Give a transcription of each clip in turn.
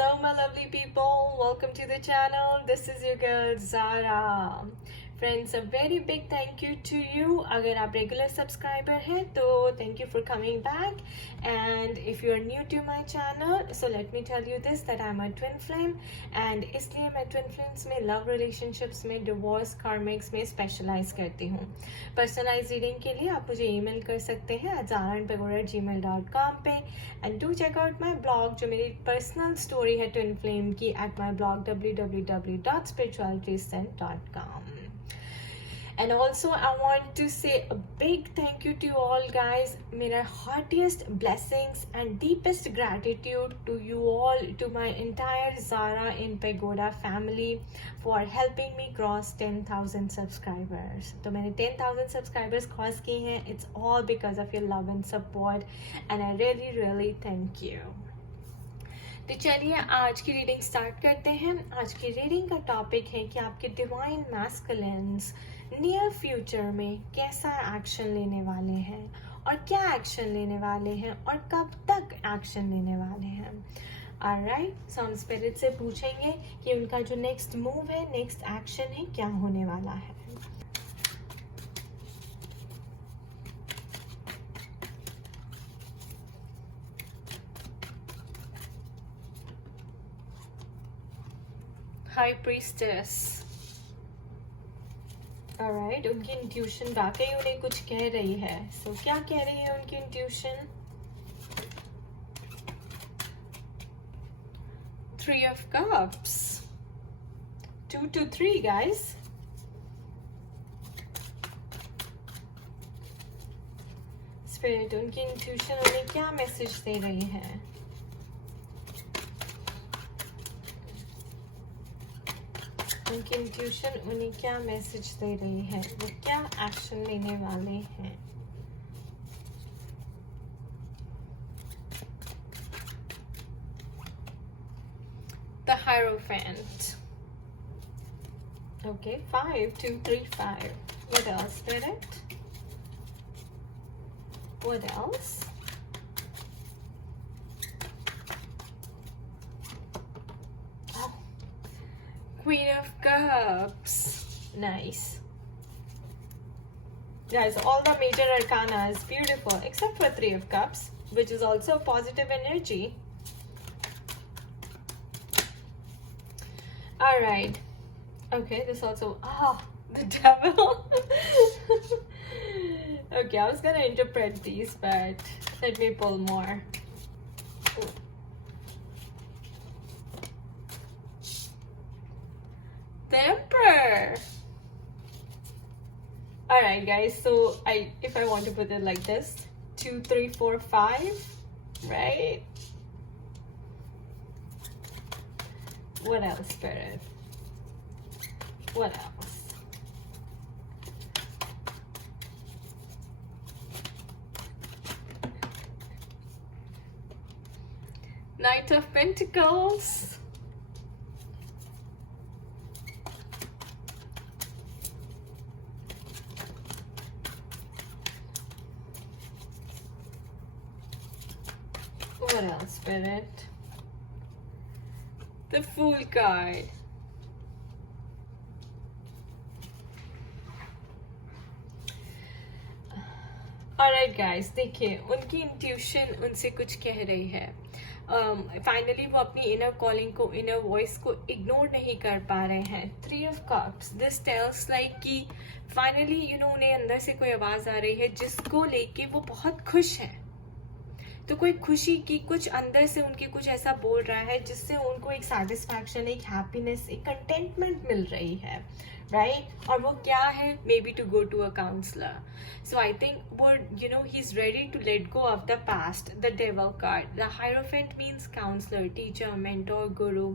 Hello, my lovely people. Welcome to the channel. This is your girl Zara. Friends, a very big thank you to you. अगर आप regular subscriber हैं तो thank you for coming back. And if you are new to my channel, so let me tell you this that I'm a twin flame. And इसलिए मैं twin flames में love relationships में divorce karmics में specialize करती हूँ. Personalized reading के लिए आप मुझे email कर सकते हैं zaranpagoda@gmail.com पे. And do check out my blog जो मेरी personal story है twin flame की at my blog www.spiritualityscent.com. And also I want to say a big thank you to you all guys. मेरा heartiest blessings and deepest gratitude to you all, to my entire Zara in Pagoda family for helping me cross 10,000 subscribers. तो मैंने 10,000 subscribers cross किए हैं. It's all because of your love and support and I really thank you. तो चलिए आज की reading start करते हैं. आज की रीडिंग का टॉपिक है कि आपके डिवाइन मैस्कुलिन्स नियर फ्यूचर में कैसा एक्शन लेने वाले हैं और क्या एक्शन लेने वाले हैं और कब तक एक्शन लेने वाले हैं. ऑलराइट, सो हम स्पिरिट से पूछेंगे कि उनका जो नेक्स्ट मूव है, नेक्स्ट एक्शन है, क्या होने वाला है. High priestess. ऑलराइट, उनकी इंट्यूशन वाकई उन्हें कुछ कह रही है. सो क्या कह रही है उनकी intuition? 3 of Cups. 2 to 3 guys. Spirit उनकी इंट्यूशन उन्हें क्या मैसेज दे रही है? उनकी इंट्यूशन उन्हें क्या मैसेज दे रही है? वो क्या एक्शन लेने वाले हैं? The Hierophant. Okay, 5 2 3 5. What else, Spirit? What else? Queen of Cups. Nice. Guys, all the major arcana is beautiful except for 3 of Cups, which is also positive energy. Alright. Okay, this also... the devil. Okay, I was gonna interpret these, but let me pull more. Ooh. The Emperor. Alright guys, so if I want to put it like this, 2 3 4 5, right? What else, Spirit? What else? Knight of Pentacles. What else, Spirit? The Fool card. Alright guys, देखिए उनकी intuition उनसे कुछ कह रही है. Finally वो अपनी inner calling को, इनर वॉइस को इग्नोर नहीं कर पा रहे हैं. 3 of Cups. This tells like कि फाइनली उन्हें अंदर से कोई आवाज आ रही है जिसको लेके वो बहुत खुश है. तो कोई खुशी की कुछ अंदर से उनके कुछ ऐसा बोल रहा है जिससे उनको एक सेटिस्फैक्शन, एक हैप्पीनेस, एक कंटेंटमेंट मिल रही है, राइट? और वो क्या है? Maybe to go to a counsellor. So I think वो he is ready to let go of the past. The devil card. The hierophant means counsellor, teacher, mentor, guru.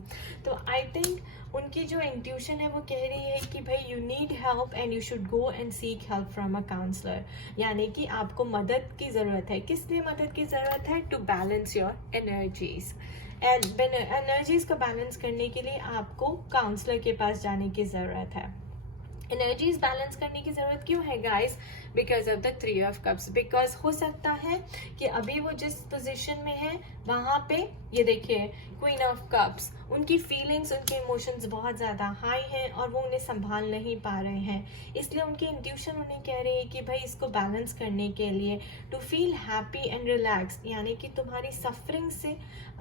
तो I think उनकी जो intuition है वो कह रही है कि भाई you need help and you should go and seek help from a counsellor. यानी कि आपको मदद की ज़रूरत है. किस लिए मदद की ज़रूरत है? To balance your energies. And energies को बैलेंस करने के लिए आपको काउंसलर के पास जाने की ज़रूरत है. एनर्जीज बैलेंस करने की जरूरत क्यों है guys? Because of the 3 of cups. Because हो सकता है कि अभी वो जिस पोजिशन में है वहां पे, ये देखिए क्वीन ऑफ कप्स, उनकी फीलिंग्स, उनके इमोशंस बहुत ज्यादा हाई हैं और वो उन्हें संभाल नहीं पा रहे हैं। इसलिए उनकी इंट्यूशन उन्हें कह रही है कि भाई इसको बैलेंस करने के लिए, to feel happy and relax, यानी कि तुम्हारी सफरिंग से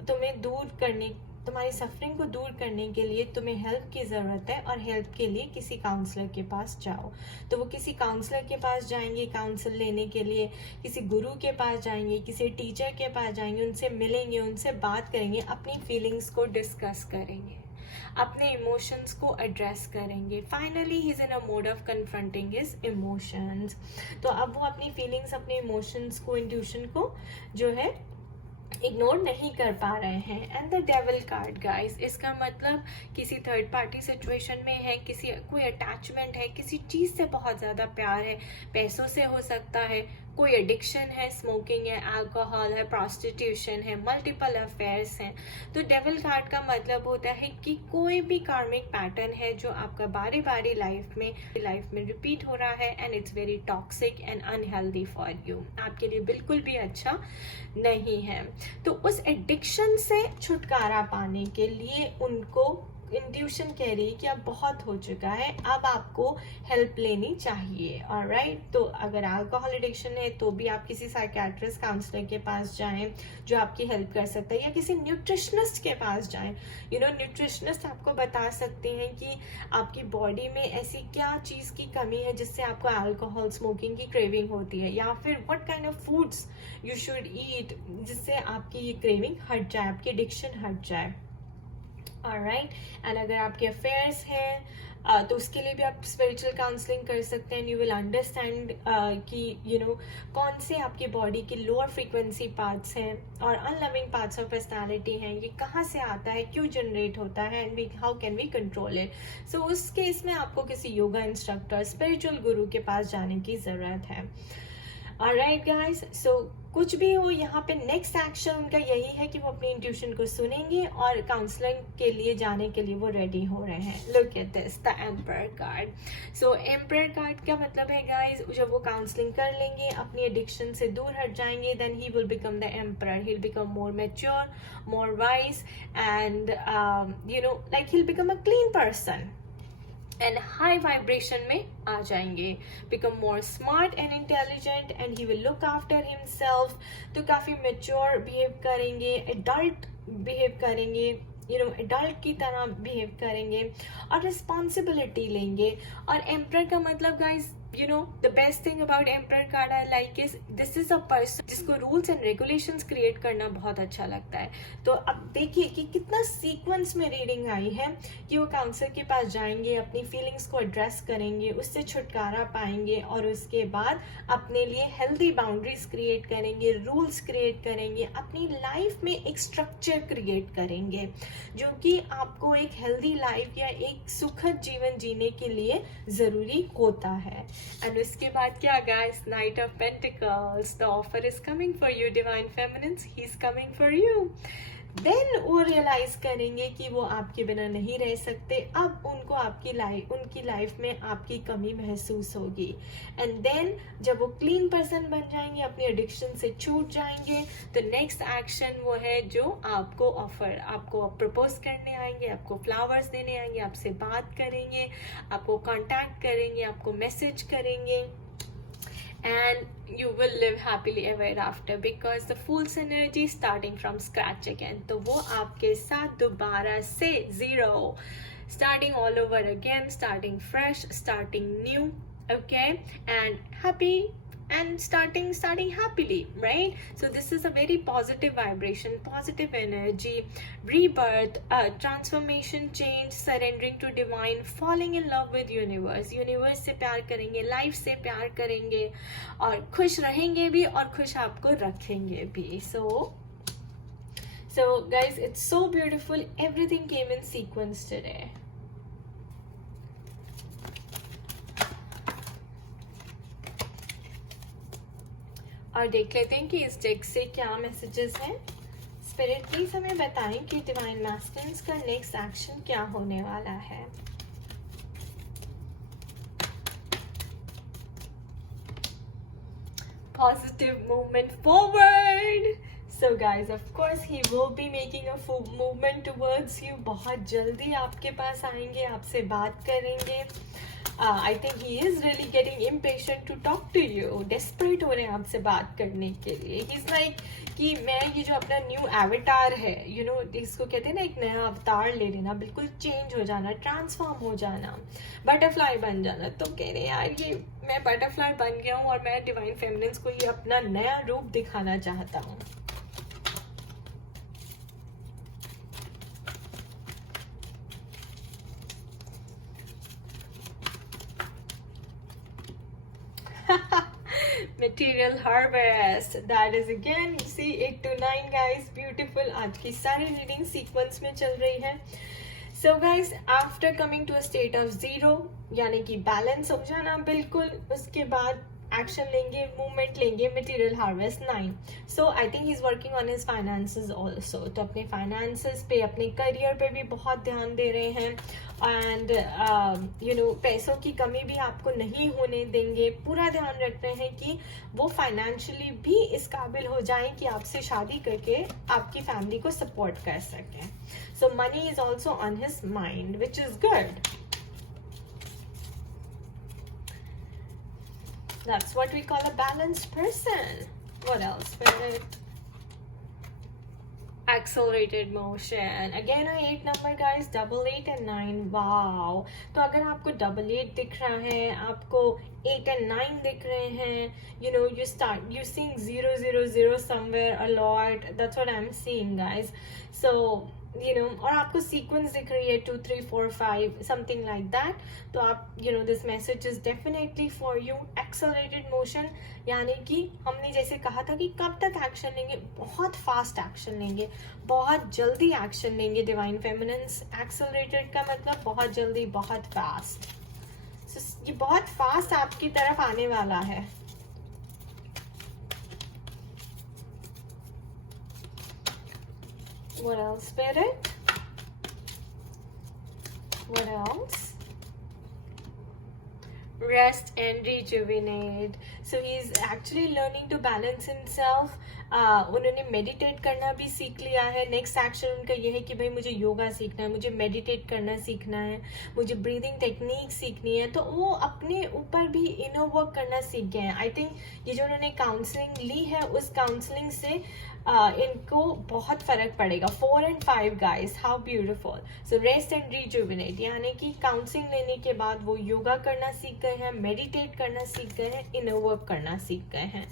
तुम्हें दूर करने, तुम्हारी सफरिंग को दूर करने के लिए तुम्हें हेल्प की ज़रूरत है, और हेल्प के लिए किसी काउंसलर के पास जाओ। तो वो किसी काउंसलर के पास जाएंगे काउंसिल लेने के लिए, किसी गुरु के पास जाएंगे, किसी टीचर के पास जाएंगे, उनसे मिलेंगे, उनसे बात करेंगे, अपनी फीलिंग्स को डिस्कस करेंगे, अपने इमोशंस को एड्रेस करेंगे। Finally he is in a mode of confronting his emotions. तो अब वो अपनी फीलिंग्स, अपने इमोशंस को, इंट्यूशन को जो है इग्नोर नहीं कर पा रहे हैं। And the devil card guys, इसका मतलब किसी थर्ड पार्टी सिचुएशन में है, किसी कोई अटैचमेंट है, किसी चीज से बहुत ज्यादा प्यार है, पैसों से हो सकता है, कोई एडिक्शन है, स्मोकिंग है, अल्कोहल है, प्रोस्टिट्यूशन है, मल्टीपल अफेयर्स हैं। तो डेविल कार्ड का मतलब होता है कि कोई भी कार्मिक पैटर्न है जो आपका बारी बारी लाइफ में रिपीट हो रहा है, and it's very toxic and unhealthy for you, आपके लिए बिल्कुल भी अच्छा नहीं है। तो उस एडिक्शन से छुटकारा पाने के लिए उनको इंट्यूशन कह रही है कि अब बहुत हो चुका है, अब आपको हेल्प लेनी चाहिए। ऑलराइट, तो अगर अल्कोहल एडिक्शन है तो भी आप किसी साइकियाट्रिस्ट, काउंसलर के पास जाएं जो आपकी हेल्प कर सकता है, या किसी न्यूट्रिशनिस्ट के पास जाएं। न्यूट्रिशनिस्ट आपको बता सकते हैं कि आपकी बॉडी में ऐसी क्या चीज़ की कमी है जिससे आपको अल्कोहल, स्मोकिंग की क्रेविंग होती है, या फिर what kind of foods you should eat जिससे आपकी ये क्रेविंग हट जाए, आपकी एडिक्शन हट जाए। ऑलराइट, एंड अगर आपके अफेयर्स हैं तो उसके लिए भी आप स्पिरिचुअल काउंसलिंग कर सकते हैं। यू विल अंडरस्टैंड कि कौन से आपकी बॉडी के लोअर फ्रीक्वेंसी पार्ट्स हैं और अनलविंग पार्ट्स ऑफ पर्सनालिटी हैं, ये कहाँ से आता है, क्यों जनरेट होता है, and how can we control it. So उस केस में आपको किसी योगा इंस्ट्रक्टर, स्पिरिचुअल गुरु के पास जाने की ज़रूरत है। ऑलराइट गाइस, सो कुछ भी हो, यहाँ पे नेक्स्ट एक्शन उनका यही है कि वो अपनी इंट्यूशन को सुनेंगे और काउंसलिंग के लिए जाने के लिए वो रेडी हो रहे हैं। Look at this, the emperor card. So emperor card का मतलब है गाइस, जब वो काउंसलिंग कर लेंगे, अपनी एडिक्शन से दूर हट जाएंगे, then he will become the emperor. He will become more mature, more wise, and like he will become a clean person and high vibration में आ जाएंगे, become more smart and intelligent, and he will look after himself. तो काफ़ी mature behave करेंगे, adult behave करेंगे, adult की तरह behave करेंगे और रिस्पॉन्सिबिलिटी लेंगे। और एम्परर का मतलब guys, the best thing about emperor card I like is this is a person जिसको रूल्स एंड रेगुलेशंस क्रिएट करना बहुत अच्छा लगता है। तो अब देखिए कि कितना सीक्वेंस में रीडिंग आई है कि वो काउंसलर के पास जाएंगे, अपनी फीलिंग्स को एड्रेस करेंगे, उससे छुटकारा पाएंगे, और उसके बाद अपने लिए हेल्दी बाउंड्रीज क्रिएट करेंगे, रूल्स क्रिएट करेंगे, अपनी लाइफ में एक स्ट्रक्चर क्रिएट करेंगे जो कि आपको एक हेल्दी लाइफ या एक सुखद जीवन जीने के लिए ज़रूरी होता है। एंड उसके बाद क्या guys, knight of pentacles, the offer is coming for you divine feminines, he is coming for you. Then वो रियलाइज करेंगे कि वो आपके बिना नहीं रह सकते, अब उनको उनकी लाइफ में आपकी कमी महसूस होगी। एंड देन जब वो क्लीन पर्सन बन जाएंगे, अपनी एडिक्शन से छूट जाएंगे, तो नेक्स्ट एक्शन वो है जो आपको प्रपोज करने आएंगे, आपको फ्लावर्स देने आएंगे, आपसे बात करेंगे, आपको कांटेक्ट करेंगे, आपको मैसेज करेंगे, and you will live happily ever after because the fool's energy starting from scratch again। तो वो आपके साथ दोबारा से zero, starting all over again, starting fresh, starting new, okay, and happy and starting happily, right? So this is a very positive vibration, positive energy, rebirth, transformation, change, surrendering to divine, falling in love with universe से प्यार करेंगे, life से प्यार करेंगे, और खुश रहेंगे भी और खुश आपको रखेंगे भी। So guys, it's so beautiful, everything came in sequence today। और देख लेते हैं कि इस डेक से क्या मैसेजेस हैं। स्पिरिट प्लीज हमें बताएं कि डिवाइन मास्टर्स का नेक्स्ट एक्शन क्या होने वाला है। positive movement forward. So guys, of course he will be making a full movement towards you. बहुत जल्दी आपके पास आएंगे, आपसे बात करेंगे. I think he is really getting impatient to talk to you. Desperate हो रहे हैं आपसे बात करने के लिए. He's like कि मैं ये जो अपना न्यू एवेटार है, you know, इसको कहते हैं ना, एक नया अवतार ले लेना, बिल्कुल चेंज हो जाना, ट्रांसफॉर्म हो जाना, बटरफ्लाई बन जाना. तो कह रहे हैं यार ये मैं बटरफ्लाई बन गया हूँ और मैं डिवाइन फेमिनिन्स को ये अपना नया रूप दिखाना चाहता हूँ. Material harvest, that is again you see 8 to 9 guys, beautiful. आज की सारी रीडिंग सीक्वेंस में चल रही है. So guys, after coming to a state of zero, यानी कि बैलेंस हो जाना बिल्कुल, उसके बाद एक्शन लेंगे, मूवमेंट लेंगे. Material harvest 9. So I think he is working on his finances also. तो अपने फाइनेंसेस पे, अपने करियर पे भी बहुत ध्यान दे रहे हैं. एंड यू नो, पैसों की कमी भी आपको नहीं होने देंगे. पूरा ध्यान रख रहे हैं कि वो फाइनेंशियली भी इस काबिल हो जाए कि आपसे शादी करके आपकी फैमिली को सपोर्ट कर सकें. So money is also on his mind, which is good. That's what we call a balanced person. What else? Accelerated motion. Again, a 8 number, guys. 8, 8 and 9. Wow. तो अगर आपको 8, 8 दिख रहा है, आपको 8 and 9 दिख रहे हैं, you know, you seeing 0, 0, 0 somewhere a lot. That's what I'm seeing, guys. So you know, और आपको सीक्वेंस दिख रही है 2, 3, 4, 5 something like that. तो आप you know, this message is definitely for you. Accelerated motion, यानी कि हमने जैसे कहा था कि कब तक एक्शन लेंगे, बहुत फास्ट एक्शन लेंगे, बहुत जल्दी एक्शन लेंगे. डिवाइन फेमिनिन्स, एक्सेलरेटेड का मतलब बहुत जल्दी, बहुत फास्ट. so, ये बहुत फास्ट आपकी तरफ आने वाला है. What else, Spirit? What else? Rest and rejuvenate. So he's actually learning to balance himself. उन्होंने मेडिटेट करना भी सीख लिया है. नेक्स्ट एक्शन उनका ये है कि भाई मुझे योगा सीखना है, मुझे मेडिटेट करना सीखना है, मुझे ब्रीदिंग टेक्निक सीखनी है. तो वो अपने ऊपर भी इनर वर्क करना सीख गए हैं. आई थिंक ये जो उन्होंने काउंसलिंग ली है, उस काउंसलिंग से इनको बहुत फर्क पड़ेगा. 4 and 5 guys, how beautiful. So rest and rejuvenate, यानी कि काउंसलिंग लेने के बाद वो योगा करना सीख गए हैं, मेडिटेट करना सीख गए हैं, इनर वर्क करना सीख गए हैं.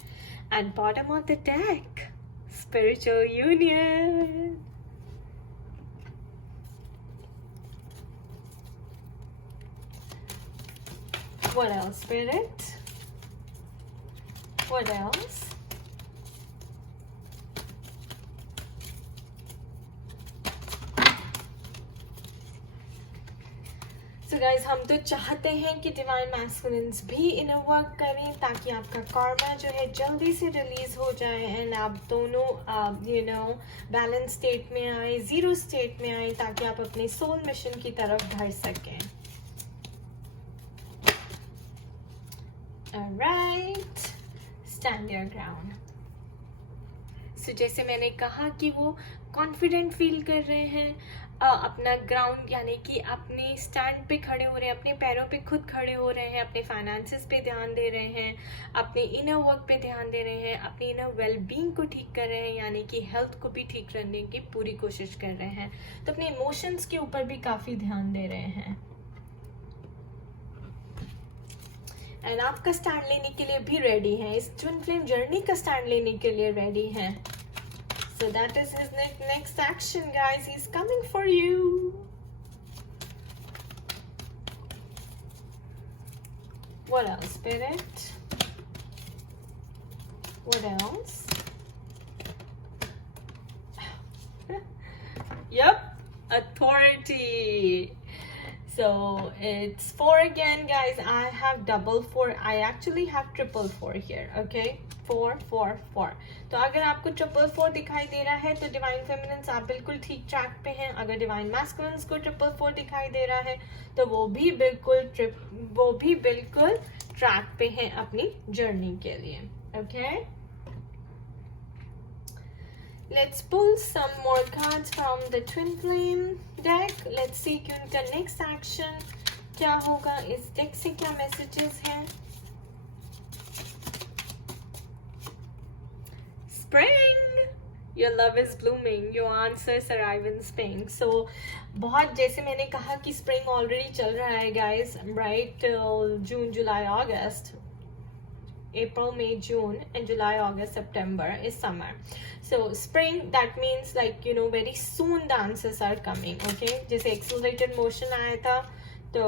And bottom of the deck, spiritual union. What else, Spirit? What else? So guys, हम तो चाहते हैं कि डिवाइन मैस्कुलिन्स भी इनर वर्क करें ताकि आपका कर्मा जो है जल्दी से रिलीज हो जाए एंड आप दोनों यू नो बैलेंस स्टेट में आए, जीरो स्टेट में आए, ताकि आप अपने सोल मिशन की तरफ बढ़ सकें. Alright, stand your ground. So जैसे मैंने कहा कि वो कॉन्फिडेंट फील कर रहे हैं, अपना ग्राउंड यानी कि अपने स्टैंड पे खड़े हो रहे हैं, अपने पैरों पे खुद खड़े हो रहे हैं, अपने फाइनेंसेस पे ध्यान दे रहे हैं, अपने इनर वर्क पे ध्यान दे रहे हैं, अपनी इनर वेलबींग को ठीक कर रहे हैं, यानी कि हेल्थ को भी ठीक करने की पूरी कोशिश कर रहे हैं. तो अपने इमोशंस के ऊपर भी काफ़ी ध्यान दे रहे हैं. एंड आपका स्टैंड लेने के लिए भी रेडी हैं, इस ट्विन फ्लेम जर्नी का स्टैंड लेने के लिए रेडी हैं. So that is his next action, guys. He's coming for you. What else, Spirit? What else? Yep, authority. So it's 4 again, guys. I have double 4. I actually have triple 4 here. Okay. 4, 4, 4. तो अगर आपको 4 दिखाई दे रहा है तो divine feminines आप बिल्कुल ठीक ट्रैक पे हैं. अगर डिवाइन मैस्कुलिन्स को 4 दिखाई दे रहा है तो वो भी बिल्कुल ट्रैक पे हैं अपनी जर्नी के लिए. Okay, let's pull some more cards from the twin flame deck. Let's see कि उनका next action क्या होगा. इस deck से क्या messages हैं. Spring, your love is blooming, your answers arrive in spring. So बहुत जैसे मैंने कहा कि spring already चल रहा है guys, right? Till June, July, August, April, May, June, and July, August, September is summer. So spring, that means like you know very soon the answers are coming. Okay, जैसे accelerated motion आया था तो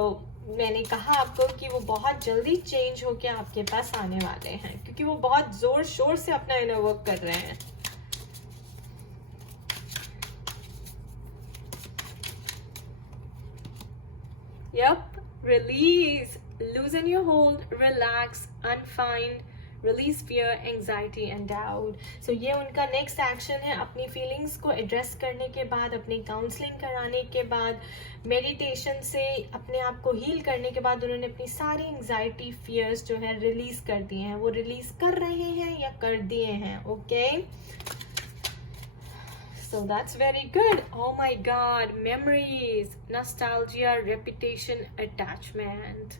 मैंने कहा आपको कि वो बहुत जल्दी चेंज होके आपके पास आने वाले हैं क्योंकि वो बहुत जोर शोर से अपना इनर वर्क कर रहे हैं. Yep, release, loosen your hold, relax, unwind, release fear, anxiety and doubt. So ये उनका next action है. अपनी feelings को address करने के बाद, अपनी counseling कराने के बाद, meditation से अपने आप को heal करने के बाद उन्होंने अपनी सारी anxiety fears जो है release कर दिए हैं. वो release कर रहे हैं या कर दिए हैं. Okay, so that's very good. Oh my god, memories, nostalgia, repetition, attachment,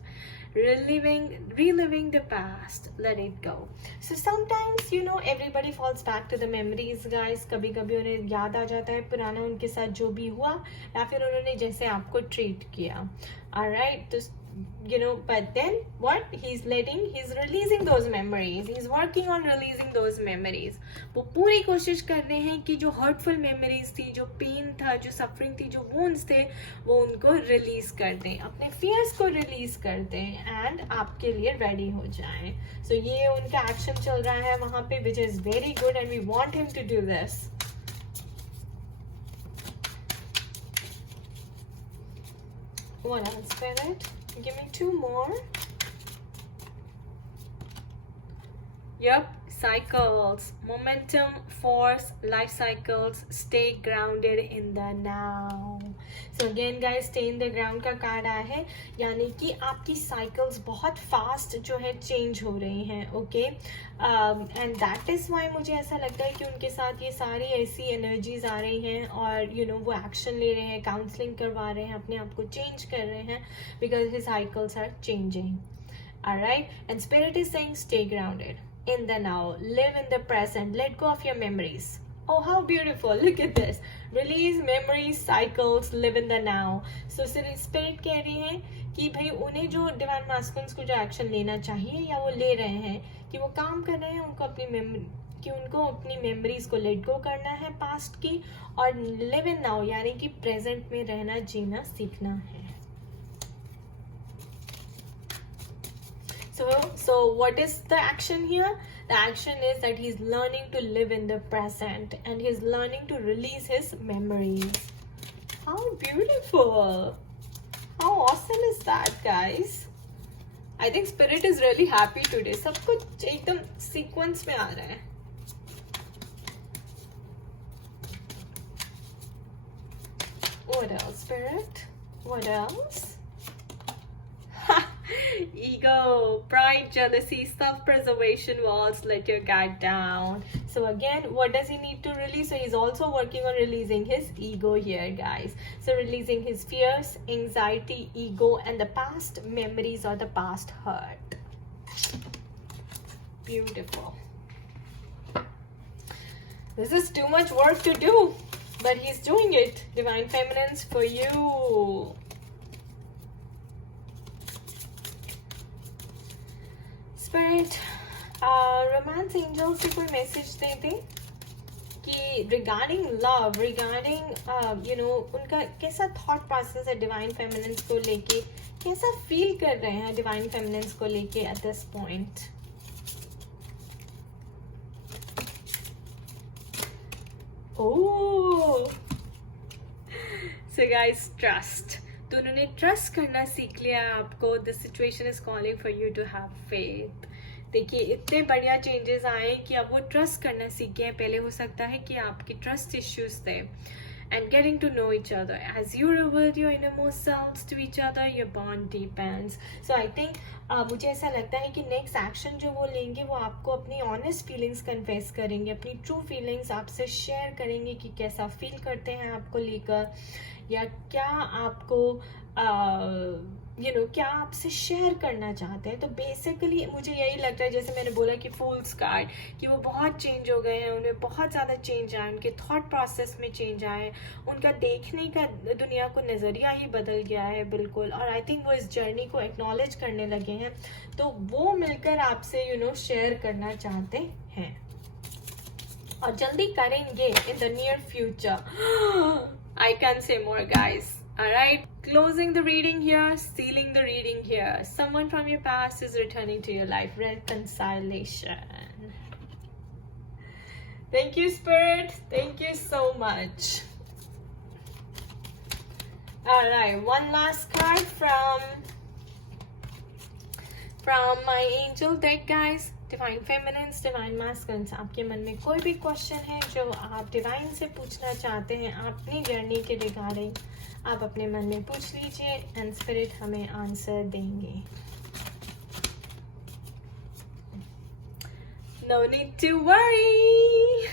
reliving the past, let it go. So sometimes you know everybody falls back to the memories guys. कभी कभी उन्हें याद आ जाता है पुराना उनके साथ जो भी हुआ या फिर उन्होंने जैसे आपको ट्रीट किया. Alright, तो you know, but then what he's releasing those memories, he's working on releasing those memories. वो पूरी कोशिश कर रहे हैं कि जो hurtful memories थी, जो pain था, जो suffering थी, जो wounds थे, वो उनको release कर दें, अपने fears को release कर दें and आपके लिए ready हो जाएं. So ये उनका action चल रहा है वहाँ पे, which is very good and we want him to do this. What else, Spirit? Give me two more. Yep, cycles, momentum, force, life cycles, stay grounded in the now. So again guys, stay in the ground का card आया है, यानी कि आपकी cycles बहुत fast जो है change हो रही हैं. Okay, and that is why मुझे ऐसा लगता है कि उनके साथ ये सारी ऐसी energies आ रही हैं और you know वो action ले रहे हैं, counseling करवा रहे हैं, अपने आप को change कर रहे हैं because his cycles are changing. Alright, and spirit is saying stay grounded in the now, live in the present, let go of your memories. Oh, how beautiful, look at this. Release memories, cycles, live in the now. So spirit कह रही है कि भाई उन्हें जो divine masculines को जो action लेना चाहिए या वो ले रहे हैं कि वो काम कर रहे हैं, उनको अपनी memories को let go करना है past की और live in now यानी कि present में रहना जीना सीखना है. So what is the action here? The action is that he's learning to live in the present and he's learning to release his memories. How beautiful! How awesome is that, guys? I think spirit is really happy today. सब कुछ एकदम sequence में आ रहा है. What else, spirit? What else? Ego, pride, jealousy, self-preservation walls, let your guard down. So again, what does he need to release? So he's also working on releasing his ego here, guys. So releasing his fears, anxiety, ego, and the past memories or the past hurt. Beautiful. This is too much work to do, but he's doing it. Divine Feminines, for you. Spirit, romance angels से कोई message दे दे कि regarding love, regarding you know उनका कैसा thought process है divine feminines को लेके, कैसा feel कर रहे हैं divine feminines को लेके at this point. Oh, so guys, trust. तो उन्होंने ट्रस्ट करना सीख लिया आपको. The situation is calling for you to have faith. देखिए इतने बढ़िया चेंजेस आए कि अब वो ट्रस्ट करना सीख गए. पहले हो सकता है कि आपके ट्रस्ट इश्यूज थे and getting to know each other. As you reveal your innermost selves to each other, your bond deepens. So I think मुझे ऐसा लगता है कि नेक्स्ट एक्शन जो वो लेंगे वो आपको अपनी ऑनेस्ट फीलिंग्स कन्फेस करेंगे, अपनी ट्रू फीलिंग्स आपसे शेयर करेंगे कि कैसा फील करते हैं आपको लेकर, या क्या आपको क्या आपसे शेयर करना चाहते हैं. तो बेसिकली मुझे यही लगता है, जैसे मैंने बोला कि फूल्स कार्ड, कि वो बहुत चेंज हो गए हैं, उन्हें बहुत ज़्यादा चेंज आया, उनके थॉट प्रोसेस में चेंज आए, उनका देखने का दुनिया को नज़रिया ही बदल गया है बिल्कुल. और आई थिंक वो इस जर्नी को एक्नॉलेज करने लगे हैं, तो वो मिलकर आपसे शेयर करना चाहते हैं और जल्दी करेंगे in the near future. I can't say more, guys. Alright, closing the reading here, sealing the reading here. Someone from your past is returning to your life. Reconciliation. Thank you, Spirit. Thank you so much. Alright, one last card from my angel deck, guys. Divine feminines, divine masculines. आपके मन में कोई भी question है जो आप divine से पूछना चाहते हैं अपनी जर्नी के रिगार्डिंग, आप अपने मन में पूछ लीजिए एंड स्पिरिट हमें आंसर देंगे. No need to worry.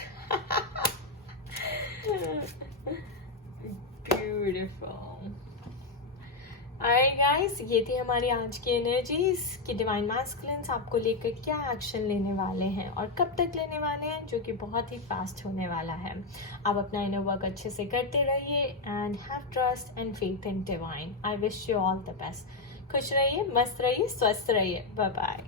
Beautiful. Alright guys, ये थी हमारी आज की एनर्जीज कि डिवाइन मैस्कुलिन्स आपको लेकर क्या एक्शन लेने वाले हैं और कब तक लेने वाले हैं, जो कि बहुत ही फास्ट होने वाला है. आप अपना इनर वर्क अच्छे से करते रहिए and have trust and faith in divine. I wish you all the best. खुश रहिए, मस्त रहिए, स्वस्थ रहिए. Bye bye.